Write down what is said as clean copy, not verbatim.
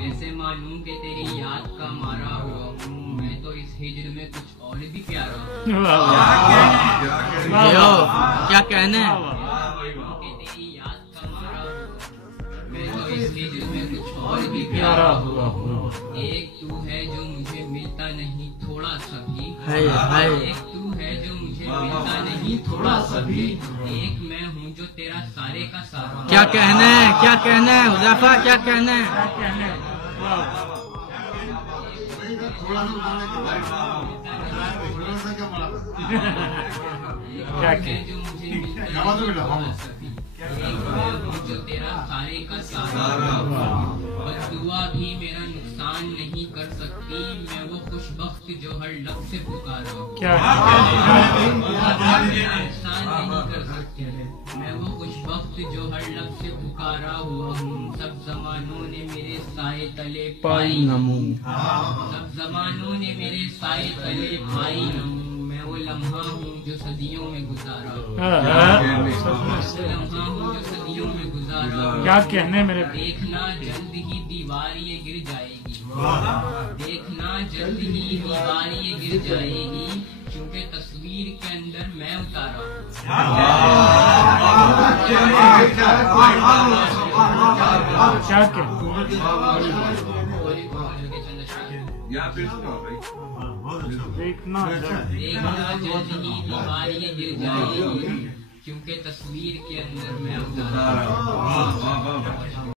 कैसे मानूं कि तेरी याद का मारा हुआ हूँ, मैं तो इस हिजर में कुछ और भी प्यारा हूँ। क्या कहने तेरी याद का मारा हुआ, मैं तो इस हिजर में कुछ और भी प्यारा हुआ हूँ। एक तू है जो मुझे मिलता नहीं थोड़ा सा भी, एक तू है जो मुझे मिलता नहीं थोड़ा सा भी, एक मैं हूँ जो तेरा सारे का सारा। क्या कहने हुज़ैफा, क्या कहने जो तेरा सारे का सारा, बद्दुआ भी मेरा नुकसान नहीं कर सकती, मैं वो खुशबख्त जो हर लफ्ज़ से पुकारा हूँ। नुकसान नहीं कर सकती, मैं वो खुशबख्त जो हर लफ्ज़ से पुकारा हुआ हूँ। सब ज़मानों ने मेरे साए तले पाई नमूं, सब ज़मानों ने मेरे साए तले पाई नमूं, मैं वो लम्हा हूँ जो सदियों में गुजारा, लम्हा हूँ जो सदियों में गुजारा। क्या कहने मेरे, देखना जल्द ही दीवार ये गिर जाएगी, देखना जल्द ही दीवार ये गिर जाएगी, क्योंकि तस्वीर के अंदर मैं उतारा हूँ। क्या कहने देखना जल्द ही दीवार ये गिर जाएगी, क्योंकि तस्वीर के अंदर मैं उतारा हूँ।